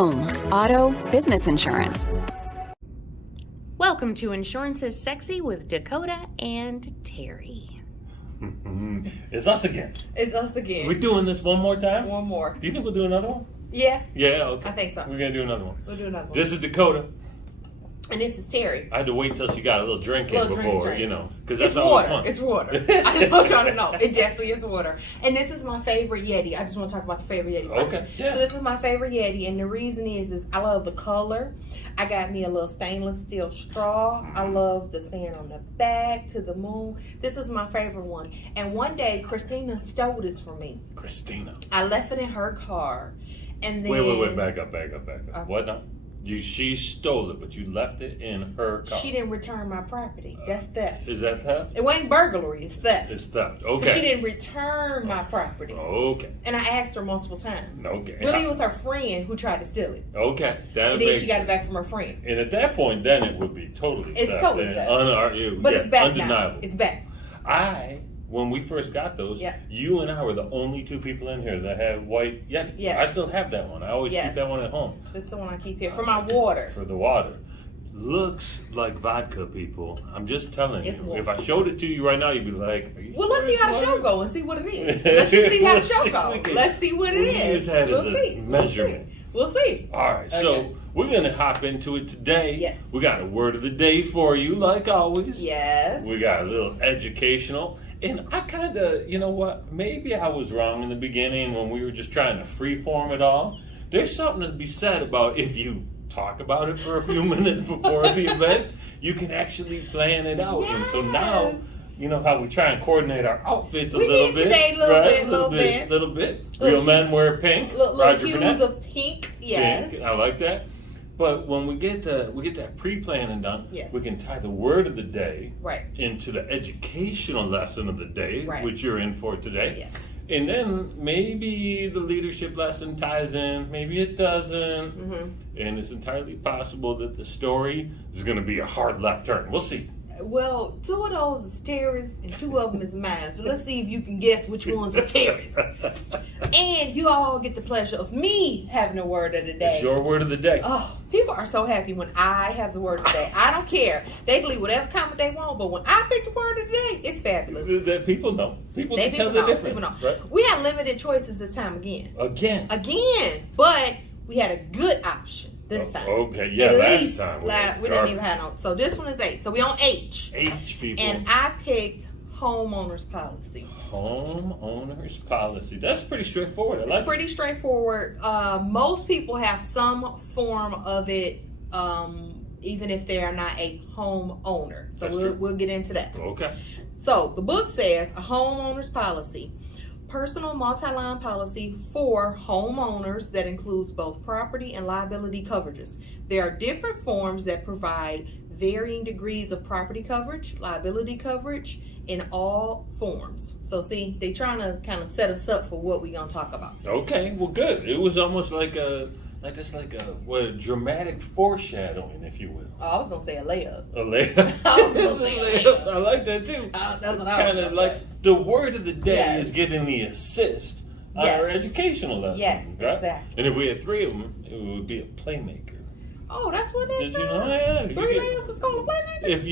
Home, auto, business insurance. Welcome to Insurance is Sexy with Dakota and Terry. It's us again. It's us again. We're doing this one more time? One more. Do you think we'll do another one? Yeah. Yeah, okay. I think so. We're going to do another one. We'll do another one. This is Dakota. And this is Terry. I had to wait till she got a little drink in before, you know, because that's It's always water. fun. It's water. I just want y'all to know. It definitely is water. And this is my favorite Yeti. I just want to talk about the favorite Yeti first. Okay. Yeah. So this is my favorite Yeti, and the reason is I love the color. I got me a little stainless steel straw. I love the saying on the back, to the moon. This is my favorite one. And one day, Christina stole this from me. Christina. I left it in her car. And then... Wait. Back up. What now? She stole it, but you left it in her car. She didn't return my property. That's theft. Is that theft? It wasn't burglary. It's theft. It's theft. But Okay. she didn't return my property. Okay. And I asked her multiple times. Okay. Really, it was her friend who tried to steal it. Okay. And then she got it back from her friend. And at that point, then it would be totally It's theft. totally theft. But it's back undeniable. now. It's back. When we first got those, Yeah. you and I were the only two people in here that had white Yeti. Yes. I still have that one. I always keep that one at home. This is the one I keep here for my water. For the water. Looks like vodka, people. I'm just telling It's you. water. If I showed it to you right now, you'd be like, are you Well, let's sure see how it's the show water? go and see what it is. Let's just see how the show go. Okay. Let's see what it We is. use that as We'll a see. measurement. We'll see. All right, Okay. so we're going to hop into it today. Yes. We got a word of the day for you, like always. Yes. We got a little educational. And I kind of, you know what, maybe I was wrong in the beginning when we were just trying to freeform it all. There's something to be said about if you talk about it for a few minutes before the event, you can actually plan it out. Yes. And so now, you know how we try and coordinate our outfits a We little did bit. today, little bit. Real men wear pink. Little Roger hues Burnett. of pink. Yes. Pink. I like that. But when we get that pre-planning done, Yes. we can tie the word of the day Right. into the educational lesson of the day, Right. which you're in for today. Yes. And then maybe the leadership lesson ties in, maybe it doesn't. Mm-hmm. And it's entirely possible that the story is going to be a hard left turn. We'll see. Well, two of those is Terry's and two of them is mine. So let's see if you can guess which ones was Terry's. And you all get the pleasure of me having the word of the day. It's your word of the day. Oh, people are so happy when I have the word of the day. I don't care. They can leave whatever comment they want, but when I pick the word of the day, it's fabulous. That people know. People can tell the difference. People know. Right? We had limited choices this time again. Again. But we had a good option this time. Okay, yeah, At last least time. we didn't even have no. So this one is 8. So we on H. H, people. And I picked homeowners policy. Homeowners policy. That's pretty straightforward. I like It's pretty straightforward. Most people have some form of it, even if they are not a homeowner. So That's true. we'll get into that. Okay. So the book says a homeowner's policy, personal multi-line policy for homeowners that includes both property and liability coverages. There are different forms that provide varying degrees of property coverage, liability coverage in all forms. So see, they trying to kind of set us up for what we're gonna talk about. Okay, well, good. It was almost like a dramatic foreshadowing, if you will. Oh, I was gonna say a layup. A layup. I was gonna say a layup. I like that too. That's what I Kind was of gonna like say. the word of the day Yes. is getting the assist on Yes. our educational lesson. Yes, right? exactly. And if we had 3 of them, it would be a playmaker. Oh, that's what that's Did you know that? 3 layups is called a playmaker? If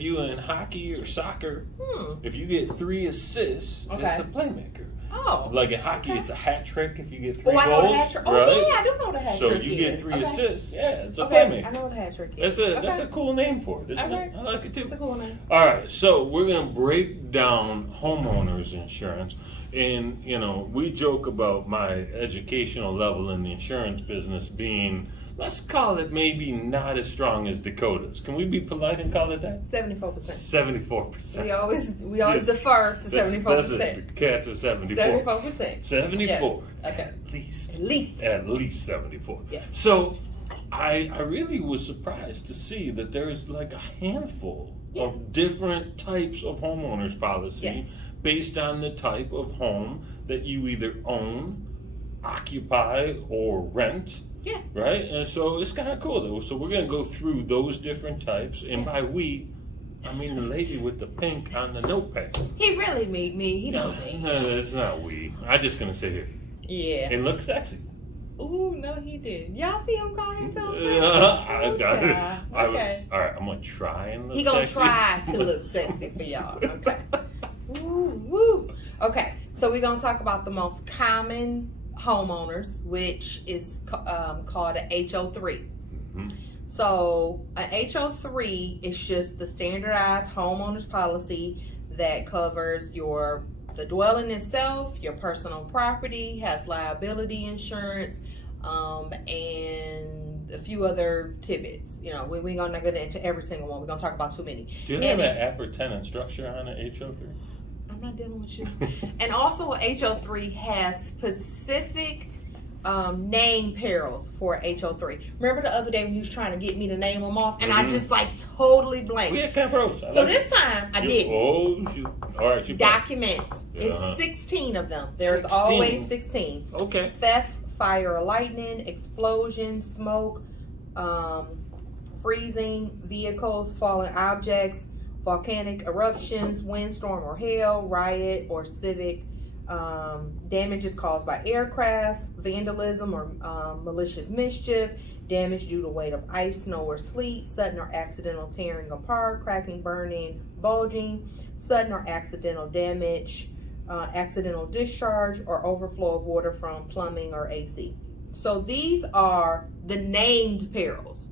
you in hockey or soccer, Hmm. if you get 3 assists, Okay. it's a playmaker. Oh. Like in hockey, Okay. it's a hat trick if you get 3 Oh, I know goals. the hat trick. Oh, right? yeah, I do know the hat So trick. you is. get 3 Okay. assists. Yeah, it's a Okay, playmaker. I know what a hat trick is. That's a cool name for it, isn't Okay. it? I like it too. It's a cool name. All right, so we're gonna break down homeowners insurance, and you know we joke about my educational level in the insurance business being, let's call it maybe not as strong as Dakota's. Can we be polite and call it that? 74%. 74%. We always defer to 74%. That's a catch of 74. 74%. 74. Yes. Okay. At least 74. Yes. So I really was surprised to see that there's like a handful of different types of homeowners policy Yes. based on the type of home that you either own, occupy, or rent. Yeah. Right? And so it's kind of cool though. So we're going to go through those different types. And by we, I mean the lady with the pink on the notepad. He really made me. He don't me. No, it's not we. I'm just going to say it. Yeah. It looks sexy. Ooh, no, he didn't. Y'all see him call himself sexy? I Okay. all right, I'm gonna try and look He gonna sexy. try to look sexy for y'all. Okay. Woo, woo. Okay, so we're gonna talk about the most common homeowners, which is called an HO3. Mhm. So an HO3 is just the standardized homeowners policy that covers the dwelling itself, your personal property, has liability insurance, and a few other tidbits. You know, we ain't gonna get into every single one. We're gonna talk about too many. Do they have an appurtenant structure on an HO3? I'm not dealing with you. And also, HO3 has specific name perils for HO3. Remember the other day when you was trying to get me to name them off, and I just like totally blanked. Yeah, kind of froze. So this time I did. Oh shoot! All right, you Documents. Uh-huh. It's 16 of them. There's 16. always 16. Okay. Theft, fire or lightning, explosion, smoke, freezing, vehicles, falling objects, volcanic eruptions, windstorm or hail, riot or civic damages caused by aircraft, vandalism or malicious mischief, damage due to weight of ice, snow, or sleet, sudden or accidental tearing apart, cracking, burning, bulging, sudden or accidental damage, accidental discharge, or overflow of water from plumbing or AC. So these are the named perils.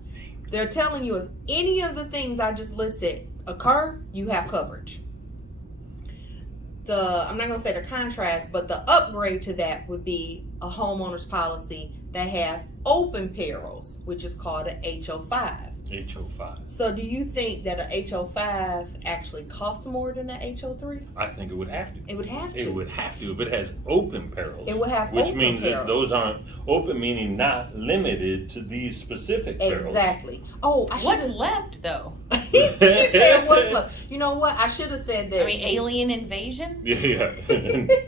They're telling you if any of the things I just listed occur, you have coverage. I'm not going to say the contrast, but the upgrade to that would be a homeowner's policy that has open perils, which is called an HO5. HO5. So do you think that an HO5 actually costs more than an HO3? I think it would have to. It would have to. It would have to if it has open perils. It would have which open means perils. that those aren't open, meaning not limited to these specific perils. Exactly. Oh, I should What's have. left though? She said what's left. You know what? I should have said that. I mean, alien invasion? Yeah,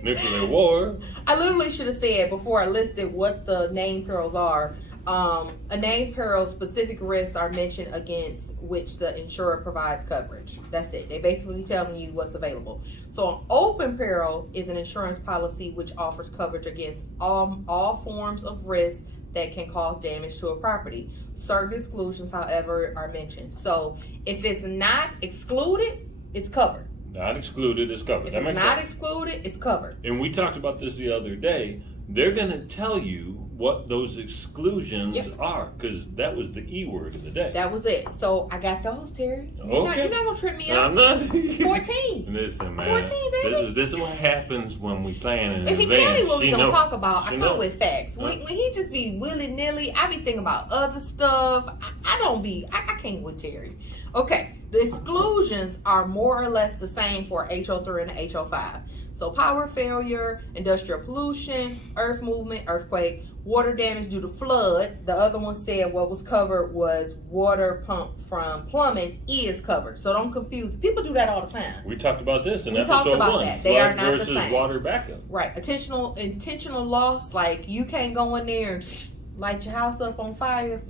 nuclear war. I literally should have said before I listed what the name perils are. A name peril specific risks are mentioned against which the insurer provides coverage. That's it. They basically telling you what's available. So an open peril is an insurance policy which offers coverage against all forms of risk that can cause damage to a property. Certain exclusions, however, are mentioned. So if it's not excluded, it's covered. Not excluded is covered. If That it's makes not sense. excluded, it's covered. And we talked about this the other day. They're going to tell you what those exclusions are, because that was the E word of the day. That was it. So I got those, Terry. Okay. You're not gonna trip me up. I'm not. 14. Listen, man. 14, baby. This is what happens when we plan in If he advance. tell me what we She gonna know. talk about, She I know. come with facts. When he just be willy nilly, I be thinking about other stuff. I don't be. I can't with Terry. Okay, the exclusions are more or less the same for HO3 and HO5. So power failure, industrial pollution, earth movement, earthquake, water damage due to flood. The other one said what was covered was water pump from plumbing is covered. So don't confuse. People do that all the time. We talked about this in We episode talked about 1. that. They are Flood not the versus same. water backup. Right. Intentional loss, like you can't go in there and light your house up on fire,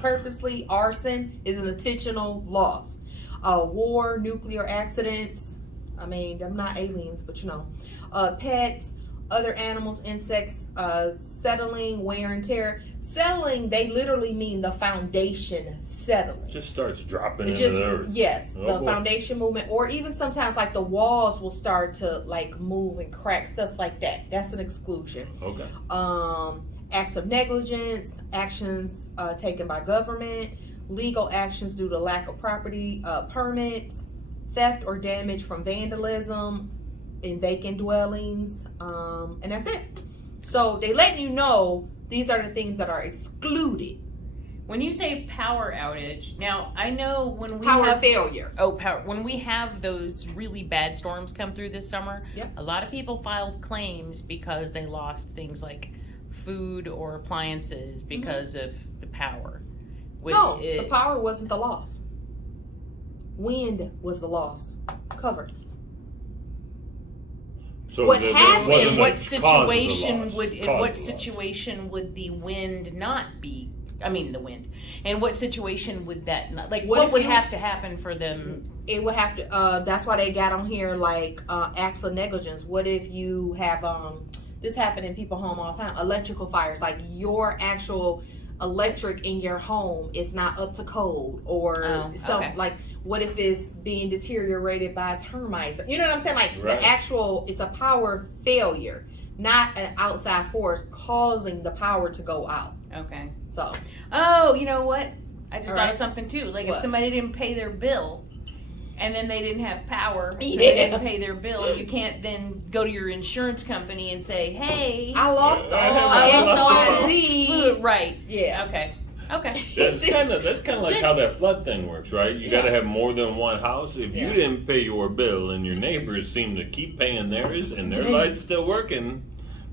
purposely. Arson is an intentional loss. War, nuclear accidents. I mean, they're not aliens, but pets, other animals, insects, settling, wear and tear. Settling, they literally mean the foundation settling. It just starts dropping It into just, the earth. yes, Oh, the boy. foundation movement, or even sometimes like the walls will start to like move and crack, stuff like that. That's an exclusion. Okay. Acts of negligence, actions taken by government, legal actions due to lack of property permits, theft or damage from vandalism in vacant dwellings, and that's it. So they letting you know these are the things that are excluded. When you say power outage, now I know when we Power have failure. power. When we have those really bad storms come through this summer, Yep. a lot of people filed claims because they lost things like food or appliances because of the power. No, the power wasn't the loss. Wind was the loss. Covered. So What there happened- wasn't In a what cause of the situation loss. would in Cause what of the loss. situation would the wind not be? I mean the wind. And what situation would that not? Like What what if would you- have to happen for them? It would have to. That's why they got on here like acts of negligence. What if you have this happen in people's home all the time. Electrical fires, like your actual electric in your home is not up to code, or like what if it's being deteriorated by termites? You know what I'm saying? Like the actual, it's a power failure, not an outside force causing the power to go out. Okay. So. Oh, you know what? I just thought of something too. Like if somebody didn't pay their bill, and then they didn't have power, so they didn't pay their bill, you can't then go to your insurance company and say, "Hey, I lost all this food." Right? Yeah. Okay. That's kind of like how that flood thing works, right? You got to have more than one house. If you didn't pay your bill and your neighbors seem to keep paying theirs and their lights still working,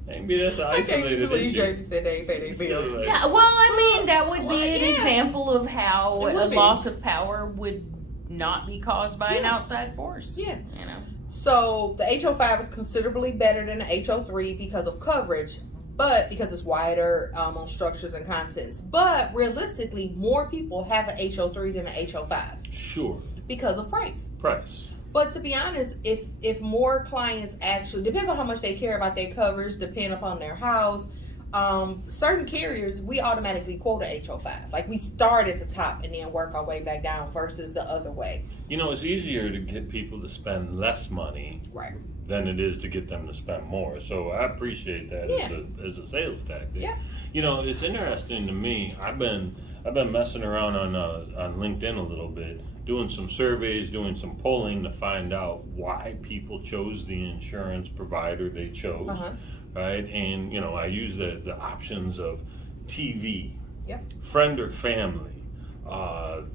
maybe that's an isolated issue. Jamie said they ain't pay their bill. Yeah. Well, I mean, that would be an example of how a loss of power would not be caused by an outside force. Yeah. You know. So the HO5 is considerably better than the HO3 because of coverage, but because it's wider on structures and contents. But realistically, more people have an HO3 than an HO5. Sure. Because of price. But to be honest, if more clients actually, depends on how much they care about their coverage, depend upon their house. Certain carriers, we automatically quote a HO5. Like we start at the top and then work our way back down versus the other way. You know, it's easier to get people to spend less money than it is to get them to spend more. So I appreciate that as a sales tactic. Yeah. You know, it's interesting to me. I've been messing around on LinkedIn a little bit, doing some surveys, doing some polling to find out why people chose the insurance provider they chose. Right, and you know, I use the options of TV, friend or family, web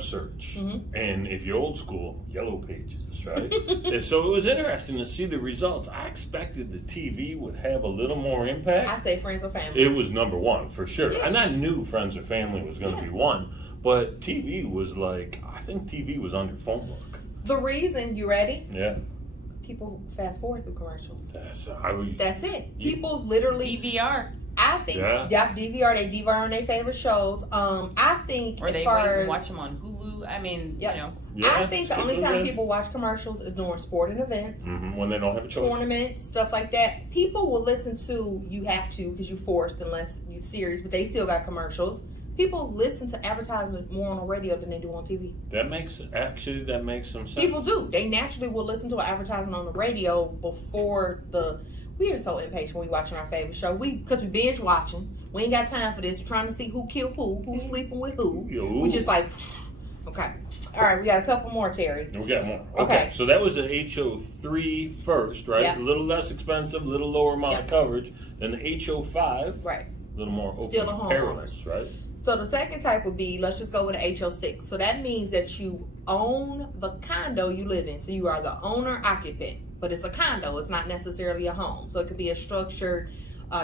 search, and if you're old school, yellow pages, right? And so it was interesting to see the results. I expected the TV would have a little more impact. I say friends or family. It was number one for sure, and I knew friends or family was going to be one, but TV was like, I think TV was under phone book. The reason, you ready? Yeah. People fast forward through commercials. That's it. People literally DVR. I think DVR. They DVR on their favorite shows. I think or as they far as watch them on Hulu. I mean, you know. I think the only time people watch commercials is during sporting events, when they don't have a choice. Tournaments, stuff like that. People will listen to, you have to because you're forced unless you're serious, but they still got commercials. People listen to advertisements more on the radio than they do on TV. That makes some sense. People do. They naturally will listen to an advertisement on the radio before we are so impatient when we watching our favorite show. Because we binge watching. We ain't got time for this. We're trying to see who killed who's sleeping with who. We just like, okay. All right, we got a couple more, Terry. We got more. Okay. So that was the HO3 first, right? Yeah. A little less expensive, a little lower amount of coverage. Then the HO5. Right. A little more open. Still a homeowner. Perilous, right? So the second type would be, let's just go with an HO6. So that means that you own the condo you live in. So you are the owner occupant, but it's a condo. It's not necessarily a home. So it could be a structure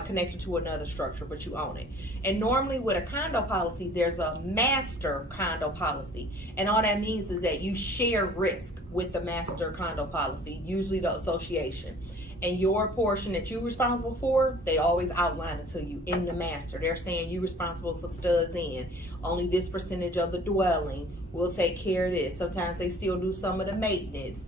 connected to another structure, but you own it. And normally with a condo policy, there's a master condo policy. And all that means is that you share risk with the master condo policy, usually the association. And your portion that you're responsible for, they always outline it to you in the master. They're saying you're responsible for studs in. Only this percentage of the dwelling will take care of this. Sometimes they still do some of the maintenance.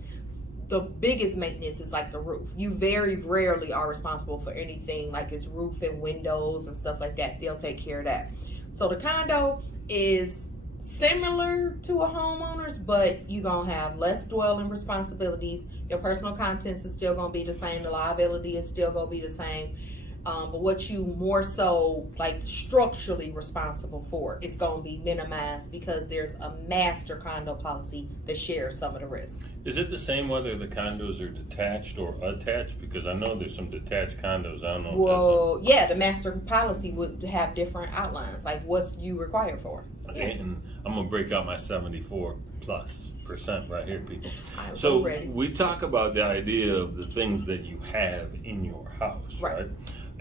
The biggest maintenance is like the roof. You very rarely are responsible for anything like its roof and windows and stuff like that. They'll take care of that. So the condo is similar to a homeowner's, but you're going to have less dwelling responsibilities. Your personal contents is still going to be the same. The liability is still going to be the same. But what you more so like structurally responsible for, it's going to be minimized because there's a master condo policy that shares some of the risk. Is it the same whether the condos are detached or attached? Because I know there's some detached condos. I don't know. Well, yeah, the master policy would have different outlines, like what's you required for. Yeah. And I'm going to break out my 74+% right here, people. So we talk about the idea of the things that you have in your house, right?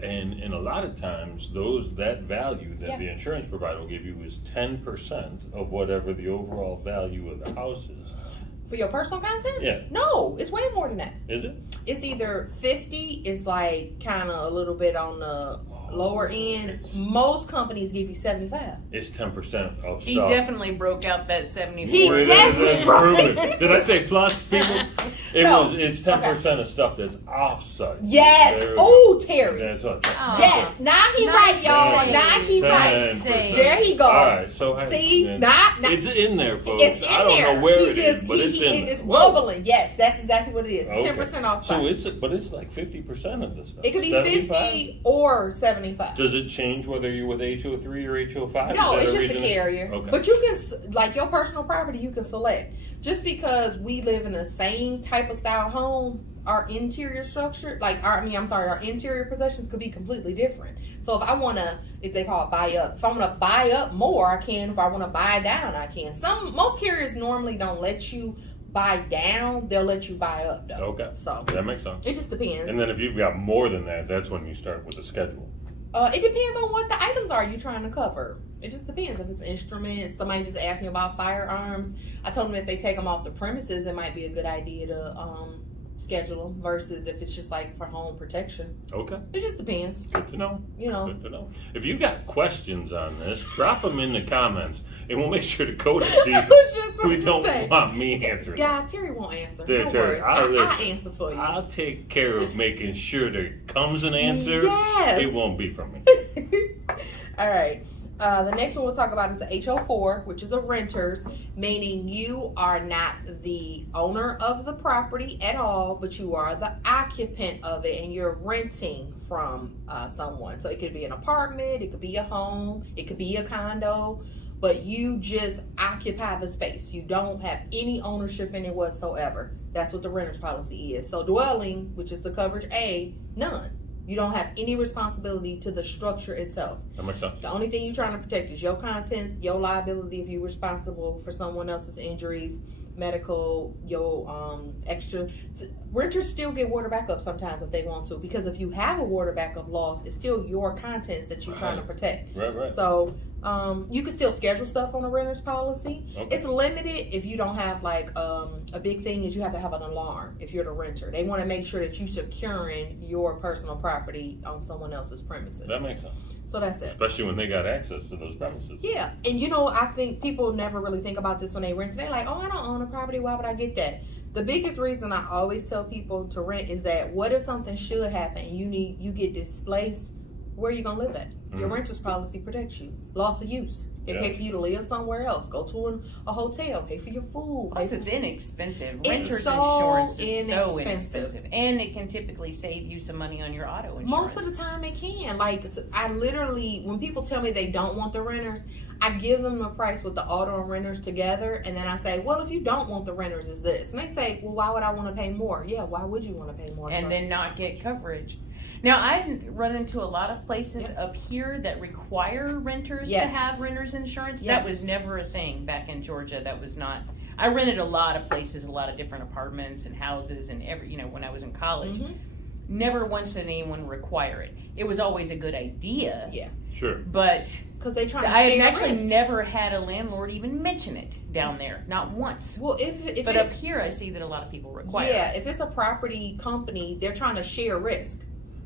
And a lot of times that value that the insurance provider will give you is 10% of whatever the overall value of the house is. For your personal contents? Yeah. No, it's way more than that. Is it? It's either 50, it's like kind of a little bit on the lower end. Most companies give you 75. It's 10% of He stuff. definitely broke out that 74. He definitely broke it. Did I say plus, people? It's 10% of stuff that's off-site. Yes. There- Oh, Terry. That's what. Yes. Now he right, y'all. Now he right. 10%. There he goes. All right. So See, it's in there, folks. It's in I don't there. know where He it just- is, but it's in there. It's bubbling. Yes, that's exactly what it is. Okay. 10% off. So it's like 50% of this stuff. It could be 75? 50 or 75. Does it change whether you're with HO3 or HO5? No, Is it's that just a reason carrier. Okay. But you can, like your personal property, you can select. Just because we live in the same type of style home, our interior structure, our interior possessions could be completely different. So if they call it buy up, if I want to buy up more, I can. If I want to buy down, I can. Most carriers normally don't let you buy down, they'll let you buy up though. Okay. So that makes sense. it just depends. And then if you've got more than that, that's when you start with the schedule. It depends on what the items are you're trying to cover. It just depends. If it's instruments, somebody just asked me about firearms. I told them if they take them off the premises, it might be a good idea to schedule them versus if it's just like for home protection. Okay. It just depends. Good to know. You know. Good to know. If you got questions on this, drop them in the comments, and we'll make sure Dakota sees Just we what don't to say. want me answering. Guys, Terry won't answer. There, No Terry, worries. I'll I'll answer for you. I'll take care of making sure there comes an answer. Yes. It won't be from me. All right. The next one we'll talk about is the HO4, which is a renters, meaning you are not the owner of the property at all, but you are the occupant of it and you're renting from someone. So it could be an apartment, it could be a home, it could be a condo, but you just occupy the space. You don't have any ownership in it whatsoever. That's what the renters policy is. So dwelling, which is the coverage A, none. You don't have any responsibility to the structure itself. That makes sense. The only thing you're trying to protect is your contents, your liability if you're responsible for someone else's injuries, medical, your extra. Renters still get water backup sometimes if they want to, because if you have a water backup loss, it's still your contents that you're trying to protect. Right. So you can still schedule stuff on a renter's policy. Okay. It's limited if you don't have a big thing is you have to have an alarm if you're the renter. They want to make sure that you're securing your personal property on someone else's premises. That makes sense. So that's it. Especially when they got access to those premises. Yeah, and I think people never really think about this when they rent. They're like, oh, I don't own a property. Why would I get that? The biggest reason I always tell people to rent is that what if something should happen and you get displaced? Where are you gonna live at? Your renter's policy protects you. Loss of use. They pay for you to live somewhere else. Go to a hotel. Pay for your food. Plus, it's inexpensive. It's Renter's so insurance is so inexpensive. inexpensive, and it can typically save you some money on your auto insurance. Most of the time it can. I literally, when people tell me they don't want the renters, I give them the price with the auto and renters together, and then I say, well, if you don't want the renters, is this? And they say, well, why would I want to pay more? Yeah, why would you want to pay more? And then not get coverage. Now, I've run into a lot of places up here that require renters to have renter's insurance. Yes. That was never a thing back in Georgia. That was not. I rented a lot of places, a lot of different apartments and houses, and when I was in college. Mm-hmm. Never once did anyone require it. It was always a good idea. Yeah. Sure. But because they try to I have share actually risk. never had a landlord even mention it down there, not once. Well, if But up here, I see that a lot of people require it. if it's a property company, they're trying to share risk.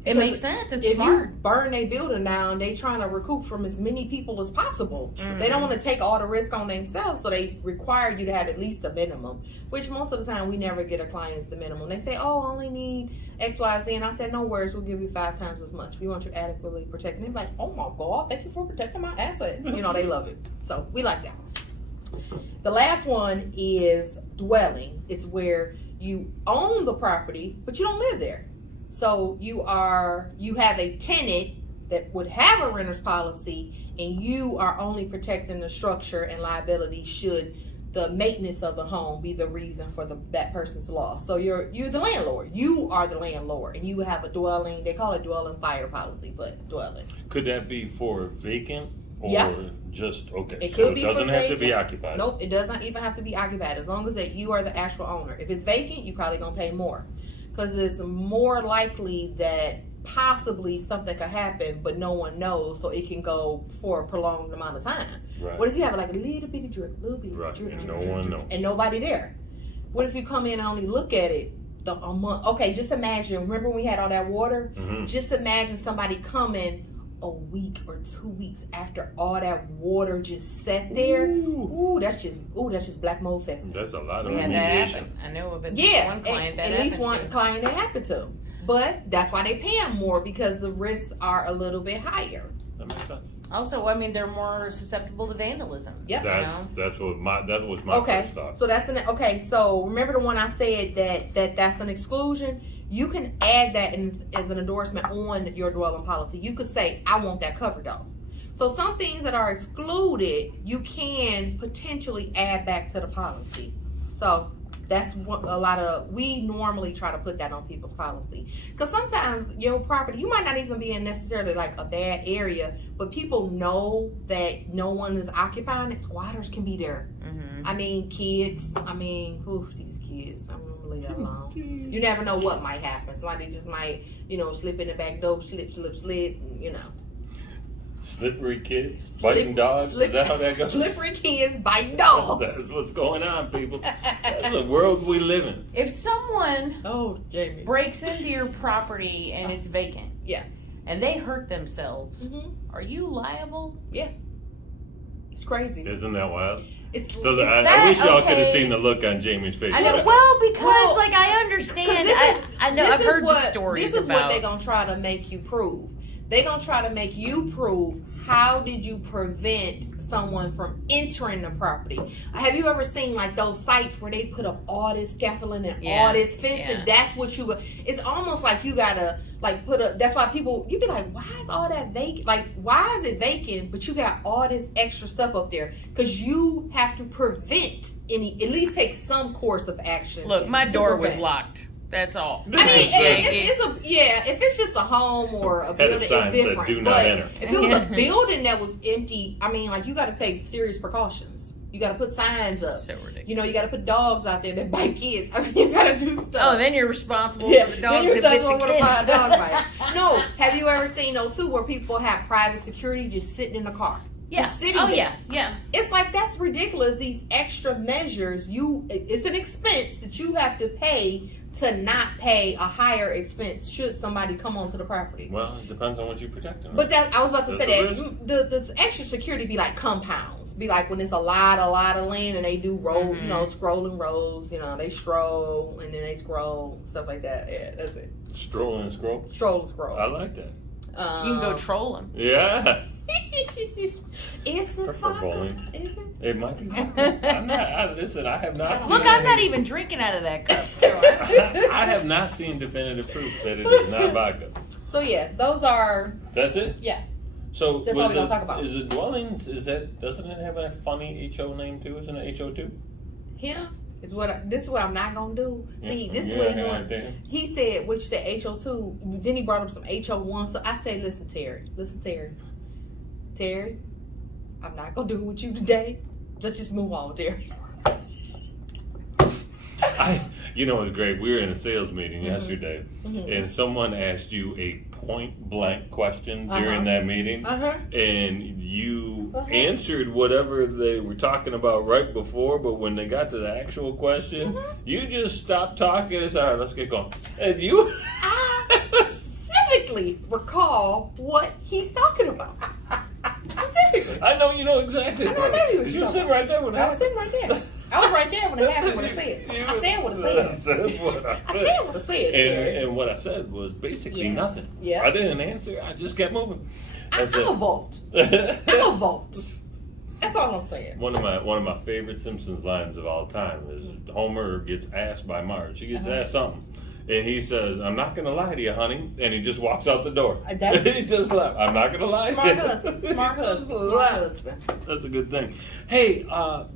It makes sense. It's if smart. you burn a building down, they trying to recoup from as many people as possible. Mm-hmm. They don't want to take all the risk on themselves, so they require you to have at least a minimum. Which most of the time we never get our clients the minimum. They say, "Oh, I only need X, Y, Z," and I said, "No worries, we'll give you 5 times as much. We want you adequately protected." They're like, "Oh my God, thank you for protecting my assets." They love it. So we like that. The last one is dwelling. It's where you own the property, but you don't live there. So you have a tenant that would have a renter's policy, and you are only protecting the structure and liability should the maintenance of the home be the reason for that person's loss. So you're the landlord. You are the landlord, and you have a dwelling. They call it dwelling fire policy, but dwelling. Could that be for vacant or just okay? It could be. It doesn't for have vacant. to be occupied. Nope, it doesn't even have to be occupied. As long as that you are the actual owner. If it's vacant, you're probably gonna pay more. Because it's more likely that possibly something could happen, but no one knows, so it can go for a prolonged amount of time. Right. What if you have like a little bitty drip, Right. drip, And drip, no drip, one drip, knows. and nobody there? What if you come in and only look at it a month? Okay, just imagine. Remember when we had all that water? Mm-hmm. Just imagine somebody coming a week or 2 weeks after all that water just sat there. Ooh, that's just black mold fest. That's a lot of Yeah, that remediation. happened. I know of at least Yeah, one client that at least happened one to. client that happened to. But that's why they pay them more, because the risks are a little bit higher. That makes sense. Also, I mean, they're more susceptible to vandalism. Yep. You That was my Okay, first thought. so so remember the one I said that's an exclusion. You can add that as an endorsement on your dwelling policy. You could say, I want that covered though. So some things that are excluded, you can potentially add back to the policy. So that's what we normally try to put that on people's policy. Because sometimes your property, you might not even be in necessarily like a bad area, but people know that no one is occupying it. Squatters can be there. Mm-hmm. I mean, kids. I mean, these kids. I'm gonna leave that alone. You never know what might happen. Somebody just might, slip in the back door, slip, Slippery kids, biting dogs. Is that how that goes? Slippery kids biting dogs. That's what's going on, people. That's the world we live in. If someone Jamie. breaks into your property and it's vacant, Yeah. and they hurt themselves, Mm-hmm. are you liable? It's crazy. Isn't that wild? It's So that I wish y'all okay? could have seen the look on Jamie's face. I know. Right? Well, because Well, I understand. I know. this I've is heard the what- stories This is about. what they're gonna try to make you prove. They're gonna try to make you prove how did you prevent someone from entering the property. Have you ever seen like those sites where they put up all this scaffolding and all this fence, and that's what it's almost like you gotta like put up. That's why you be like, why is all that vacant? Like, why is it vacant but you got all this extra stuff up there? Because you have to prevent at least take some course of action. Look, my to door was prevent. locked. That's all. I mean, if it's just a home or a building, sign it's said, different. "Do not but enter." if it was a building that was empty, I mean, like you got to take serious precautions. You got to put signs up. So ridiculous. You got to put dogs out there that bite kids. I mean, you got to do stuff. Oh, then you're responsible Yeah, for the then dogs you're that bit responsible the for the kids. dog bite. No, have you ever seen those too, where people have private security just sitting in the car? Yeah. Just sitting Oh, there. yeah. It's like, that's ridiculous. These extra measures, it's an expense that you have to pay to not pay a higher expense should somebody come onto the property. Well, it depends on what you're protecting. Right? But I was about to That's say the that the extra security be like compounds. Be like when it's a lot of land and they do roll, scrolling rows. They stroll and then they scroll, stuff like that. Yeah, that's it. Stroll and scroll. Stroll and scroll. I like that. You can go troll them. Yeah. Is this vodka? bowling. Is it? It might be. Listen, I have not seen Look, I'm not any- even drinking out of that cup. So I have not seen definitive proof that it is not vodka. So yeah, those are That's it? yeah. So That's all we're gonna talk about. Is it dwellings? Doesn't it have a funny HO name too? Isn't it HO2? Him is this is what I'm not gonna do. See, this is Yeah, what he yeah, doing. damn. He said, what you said, HO2. Then he brought up some HO1. So I said, listen, Terry, I'm not gonna do it with you today. Let's just move on, Terry. It was great. We were in a sales meeting yesterday, and someone asked you a point blank question during that meeting, and you answered whatever they were talking about right before. But when they got to the actual question, you just stopped talking and said, "All right, let's get going." And you, I specifically recall what he's talking about. Specifically. I know you know exactly. I know exactly what You you're were sitting right there when I was sitting right there. I was right there when it happened. What I said. I said what I said. I said what I I said. said what I said. Terry. And what I said was basically Yes. nothing. Yeah. I didn't answer. I just kept moving. I'm That's it. a vault. I'm a vault. That's all I'm saying. One of my favorite Simpsons lines of all time is Homer gets asked by Marge. He gets asked something, and he says, "I'm not gonna lie to you, honey," and he just walks out the door. He just left. I'm not gonna lie. Smart to you. husband. Smart He just husband. Smart left. husband. That's a good thing. Hey,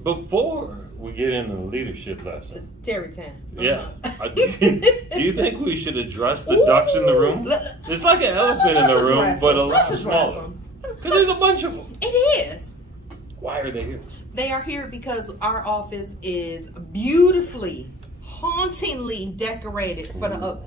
before we get into the leadership lesson, Terry Tan. yeah, do you think we should address the ducks in the room? It's like an elephant in the room, but a lot smaller. Because there's a bunch of them. It is. Why are they here? They are here because our office is beautifully, hauntingly decorated for the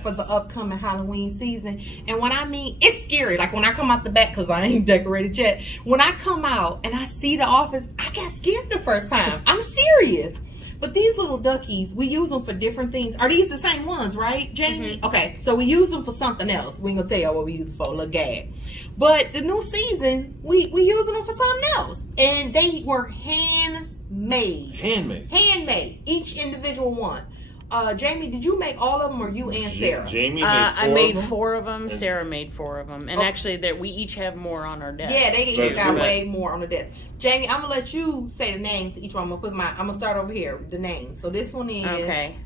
for the upcoming Halloween season. And when I mean, it's scary. Like when I come out the back, because I ain't decorated yet. When I come out and I see the office, I got scared the first time. I'm serious. But these little duckies, we use them for different things. Are these the same ones, right, Jamie? Okay, so we use them for something else. We ain't gonna tell y'all what we use them for, a little gag. But the new season, we using them for something else. And they were handmade. Handmade. Each individual one. Jamie, did you make all of them, or you and Sarah? Jamie made I made 4 of them. Sarah made 4 of them, and actually, we each have more on our desk. Yeah, they each got way more on the desk. Jamie, I'm gonna let you say the names to each one. I'm gonna start over here. The name. So this one is okay.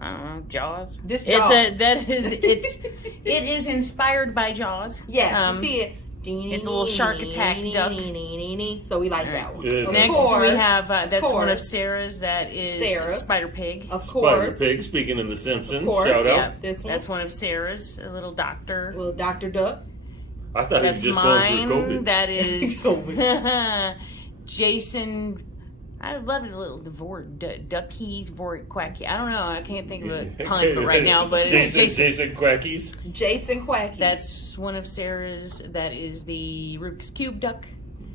I don't know, Jaws. This Jaws. It is inspired by Jaws. Yeah, you see it. It's a little shark attack duck. So we like that one. Yeah. Next we have that's one of Sarah's. That is Spider Pig. Of course. Spider Pig. Speaking of The Simpsons, of course. shout out. Yeah, this one. That's one of Sarah's. A little doctor. Little Dr. Duck. I thought he was just going through COVID. That is Jason. I love it, a little Duckies, Quacky. I don't know. I can't think of a pun right now, but it's Jason Quackies. Jason Quacky. That's one of Sarah's. That is the Rubik's Cube duck.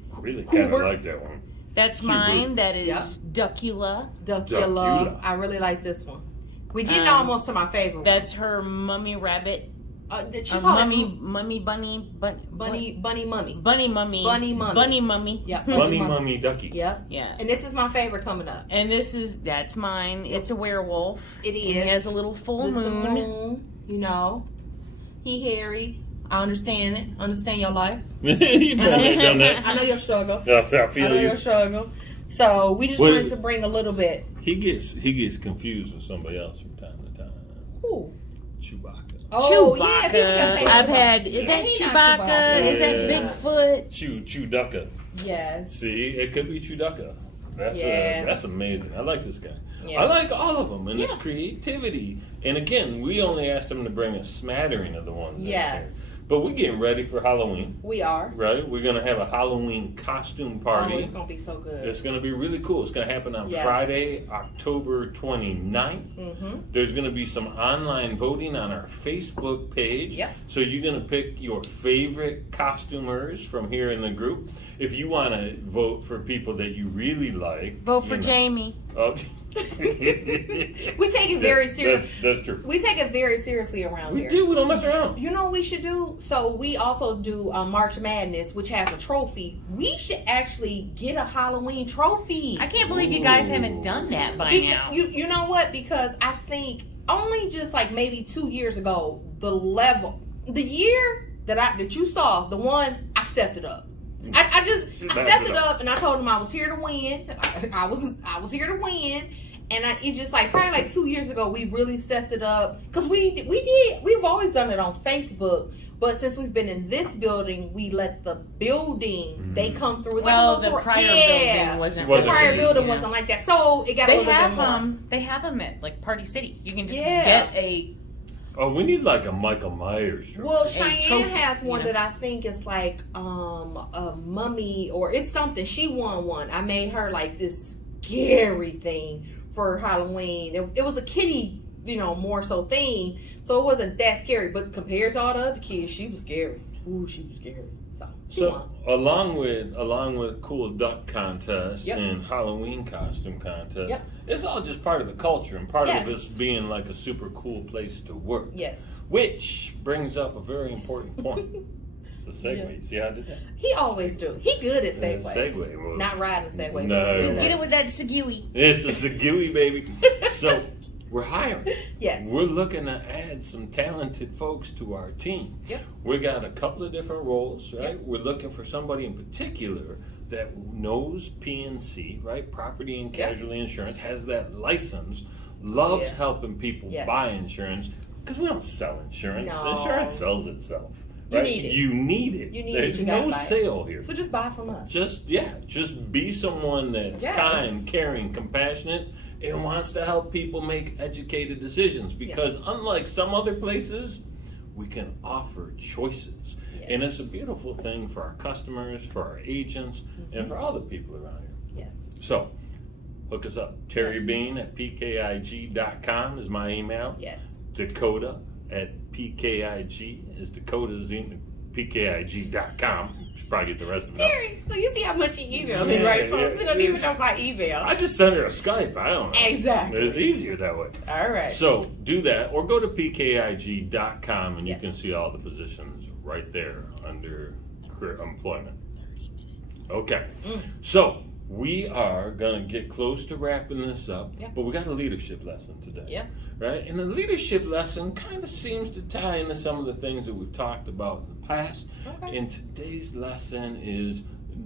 Really kind of like that one. That's mine. That is Duckula. Duckula. I really like this one. We getting almost to my favorite. That's her mummy rabbit. Did she call mummy bunny bunny mummy. Bunny mummy. Yeah. Bunny mummy ducky. Yep. Yeah. And this is my favorite coming up. And that's mine. It's a werewolf. It is. And he has a little full moon. You know, he hairy. I understand it. Understand your life. You probably done that. I know your struggle. I feel you. Your struggle. So we just wanted to bring a little bit. He gets confused with somebody else from time to time. Who? Chewbacca. Oh, Chewbacca. Yeah, I've had. Is that Chewbacca? Is that Bigfoot? Chewducka. Yes. See, it could be Chewducka. That's amazing. I like this guy. Yeah. I like all of them and his creativity. And again, we only asked him to bring a smattering of the ones. Yes. But we're getting ready for Halloween. We are. Right? We're going to have a Halloween costume party. Oh, it's going to be so good. It's going to be really cool. It's going to happen on Friday, October 29th. Mm-hmm. There's going to be some online voting on our Facebook page. Yep. So you're going to pick your favorite costumers from here in the group. If you want to vote for people that you really like. Vote for Jamie. Oh. We take it very seriously. That's true. We take it very seriously around here. We do. We don't mess around. You know what we should do? So we also do March Madness, which has a trophy. We should actually get a Halloween trophy. I can't believe you guys haven't done that by now. You know what? Because I think only just like maybe 2 years ago, the year that you saw, the one, I stepped it up. I stepped it up and I told him I was here to win. I was here to win. And it's just like probably like 2 years ago we really stepped it up because we've always done it on Facebook, but since we've been in this building we let the building they come through. It's the prior building wasn't. The prior building wasn't like that, so it got a little bit more. They have them at like Party City. You can just get a. Oh, we need like a Michael Myers trophy. Well, Cheyenne has one that I think is like a mummy or it's something. She won one. I made her like this scary thing for Halloween. It was a kitty, more so theme, so it wasn't that scary. But compared to all the other kids, she was scary. Ooh, she was scary. So along with cool duck contest and Halloween costume contest, it's all just part of the culture and part of this being like a super cool place to work. Yes. Which brings up a very important point. It's a segue. See how I did that? He always do. He good at segues. Segue move. Not riding Segway. No. Get it with that Segui. It's a Segui, baby. So we're hiring. Yes. We're looking to add some talented folks to our team. Yep. We got a couple of different roles, right? Yep. We're looking for somebody in particular that knows P&C, right? Property and casualty insurance, has that license, loves helping people buy insurance, because we don't sell insurance. No. Insurance sells itself. You Right? need it. You need it. You need There's it. You gotta no buy it. sale here. So just buy from us. Just be someone that's kind, caring, compassionate, and wants to help people make educated decisions. Because unlike some other places, we can offer choices. Yes. And it's a beautiful thing for our customers, for our agents, and for all the people around here. Yes. So, hook us up. Terry Bean at pkig.com is my email. Yes. Dakota at PKIG is Dakota's pkig.com. You should probably get the rest of it. Terry, so you see how much he emailed me, right? Folks, they don't even know my email. I just sent her a Skype. I don't know. Exactly. It's easier that way. All right. So do that, or go to pkig.com and you can see all the positions right there under career employment. Okay. So we are going to get close to wrapping this up, but we got a leadership lesson today. Yeah. Right? And the leadership lesson kind of seems to tie into some of the things that we've talked about in the past. Okay. And today's lesson is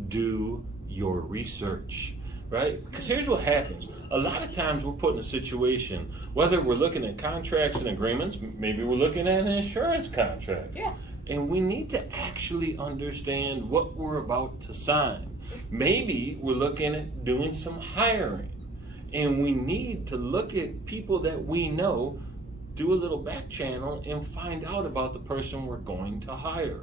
do your research. Right? Because here's what happens. A lot of times we're put in a situation, whether we're looking at contracts and agreements, maybe we're looking at an insurance contract. Yeah. And we need to actually understand what we're about to sign. Maybe we're looking at doing some hiring. And we need to look at people that we know, do a little back channel, and find out about the person we're going to hire.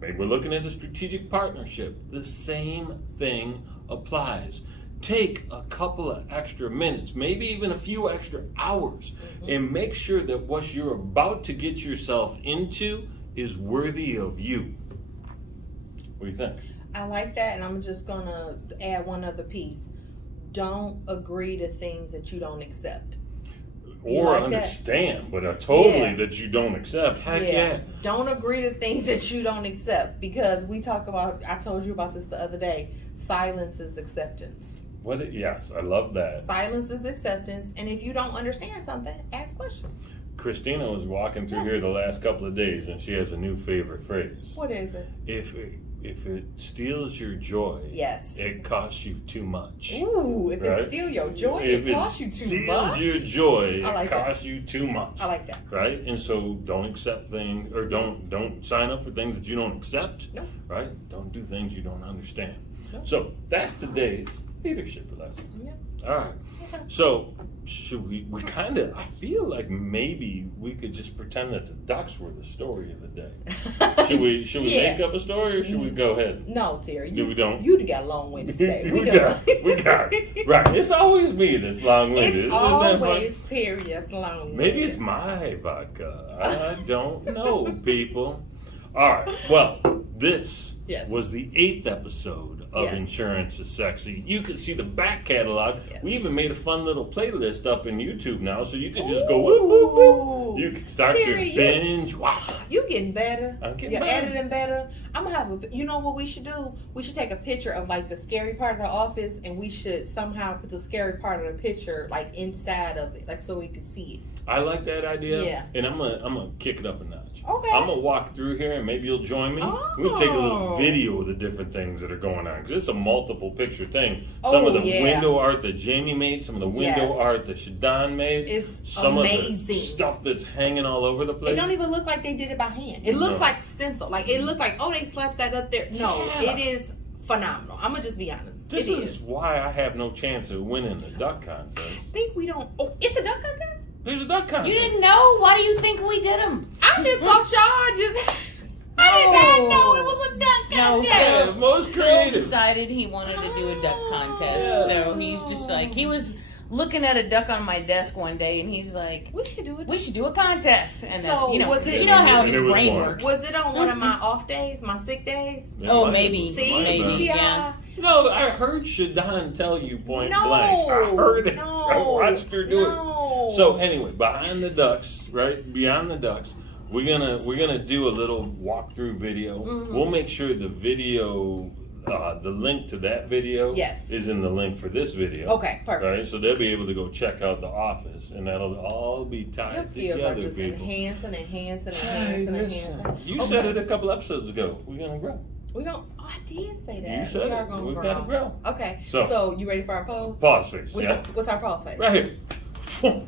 Maybe we're looking at a strategic partnership. The same thing applies. Take a couple of extra minutes, maybe even a few extra hours, and make sure that what you're about to get yourself into is worthy of you. What do you think? I like that, and I'm just going to add one other piece. Don't agree to things that you don't accept. Or understand, but that you don't accept. Heck yeah. Don't agree to things that you don't accept, because we talk about, I told you about this the other day, silence is acceptance. Yes, I love that. Silence is acceptance, and if you don't understand something, ask questions. Christina was walking through here the last couple of days, and she has a new favorite phrase. What is it? If it steals your joy, yes, it costs you too much. Ooh, if it steals your joy, it costs you too much. If it steals your joy, it costs you too much. I like that. Right? And so don't accept things, or don't sign up for things that you don't accept. No. Right? Don't do things you don't understand. No. So that's today's leadership lesson. Yeah. All right. So should we kind of, I feel like maybe we could just pretend that the ducks were the story of the day. Should we make up a story, or should we go ahead? No, Terry. We don't. You got long-winded today. we got it. Right. It's always me that's long-winded. It's always Terry that's long-winded. Maybe it's my vodka. I don't know, people. All right. Well, this was the 8th episode of Insurance is Sexy. You can see the back catalog. We even made a fun little playlist up in YouTube now, so you can just go whoop, whoop, whoop. You can start Terry, your binge. Wow. You getting better. I'm getting You're better. editing better. I'm gonna have you know what we should do? We should take a picture of like the scary part of the office, and we should somehow put the scary part of the picture like inside of it, like so we can see it. I like that idea. Yeah. And I'm gonna kick it up a notch. Okay. I'm gonna walk through here, and maybe you'll join me. We're gonna take a little video of the different things that are going on, because it's a multiple picture thing. Some of the window art that Jamie made, some of the window art that Shadon made, it's some amazing. of the stuff that's hanging all over the place. It don't even look like they did it by hand. It looks like stencil. Like it looked like, oh, they slapped that up there. No, it is phenomenal. I'm gonna just be honest. This is why I have no chance of winning the duck contest. I think we don't. Oh, it's a duck contest. There's a duck contest. You didn't know? Why do you think we did them? I just thought y'all just. I did not know it was a duck contest. Most Phil creative. decided he wanted to do a duck contest, so he's just like, he was looking at a duck on my desk one day, and he's like, we should do it. We should do a contest, and that's, So, you know, was it- you know how And his it was brain March. works. Was it on one of my off days, my sick days? Oh, maybe. See, Yeah. No, I heard Shadon tell you point No, blank. I heard it. no, I watched her do no. it. So anyway, behind the ducks, right? Beyond the ducks, we're gonna do a little walkthrough video. We'll make sure the video, the link to that video, is in the link for this video. Okay, perfect. Right, so they'll be able to go check out the office, and that'll all be Your tied skills together. are just People. enhancing. You said it a couple episodes ago. We're gonna grow. I did say that. You said we are it. gonna We've grow. got to grow. Okay. So you ready for our pose? Pause face. What's our pause face? Right here.